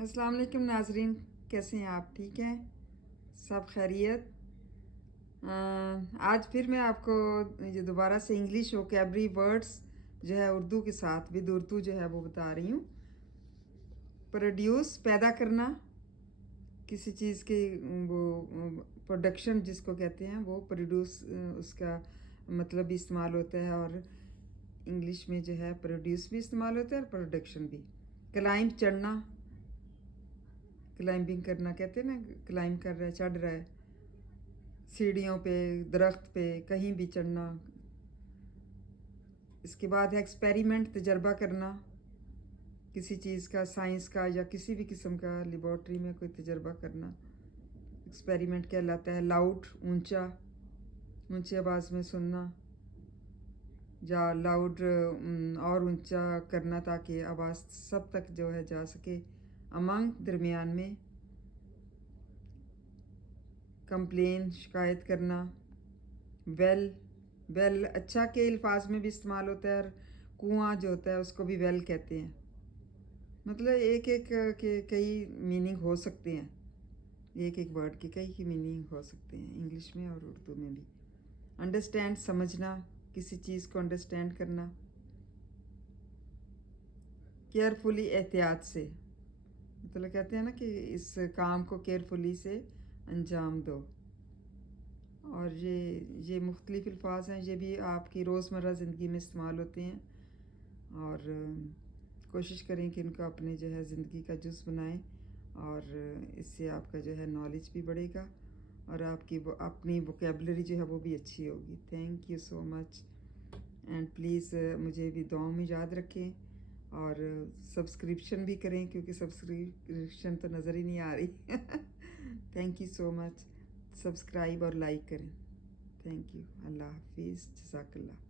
अस्सलाम वालेकुम नाजरीन, कैसे हैं आप? ठीक हैं? सब खैरियत? आज फिर मैं आपको ये दोबारा से इंग्लिश वोकैबलरी वर्ड्स जो है उर्दू के साथ विद उर्दू जो है वो बता रही हूँ। प्रोड्यूस पैदा करना, किसी चीज़ की वो प्रोडक्शन जिसको कहते हैं वो प्रोड्यूस, उसका मतलब भी इस्तेमाल होता है और इंग्लिश में जो है प्रोड्यूस भी इस्तेमाल होता है और प्रोडक्शन भी। क्लाइंब चढ़ना, क्लाइंबिंग करना कहते हैं ना, क्लाइंब कर रहा है, चढ़ रहा है, सीढ़ियों पे, दरख्त पे, कहीं भी चढ़ना। इसके बाद है एक्सपेरिमेंट, तजर्बा करना, किसी चीज़ का, साइंस का या किसी भी किस्म का लेबॉर्ट्री में कोई तजर्बा करना एक्सपेरिमेंट कहलाता है। लाउड, ऊंचा, ऊंची आवाज़ में सुनना या लाउड और ऊंचा करना ताकि आवाज़ सब तक जो है जा सके। अमंग, दरमियान में। कंप्लेन, शिकायत करना। वेल, वेल अच्छा के अल्फाज में भी इस्तेमाल होता है और कुआं जो होता है उसको भी वेल कहते हैं। मतलब एक एक के कई मीनिंग हो सकते हैं, एक एक वर्ड के कई मीनिंग हो सकते हैं इंग्लिश में और उर्दू में भी। अंडरस्टैंड, समझना, किसी चीज़ को अंडरस्टैंड करना। केयरफुली, एहतियात से, मतलब कहते हैं ना कि इस काम को केयरफुली से अंजाम दो। और ये मुख्तलिफ अल्फाज हैं, ये भी आपकी रोज़मर्रा ज़िंदगी में इस्तेमाल होते हैं और कोशिश करें कि इनको अपने जो है ज़िंदगी का जुज़ बनाएं और इससे आपका जो है नॉलेज भी बढ़ेगा और आपकी अपनी वोकेबलरी जो है वो भी अच्छी होगी। Thank you so much and please मुझे भी दुआओं में याद रखें और सब्सक्रिप्शन भी करें क्योंकि सब्सक्रिप्शन तो नज़र ही नहीं आ रही। Thank you so much, subscribe और लाइक करें। Thank you. अल्लाह हाफिज़, जज़ाकल्लाह।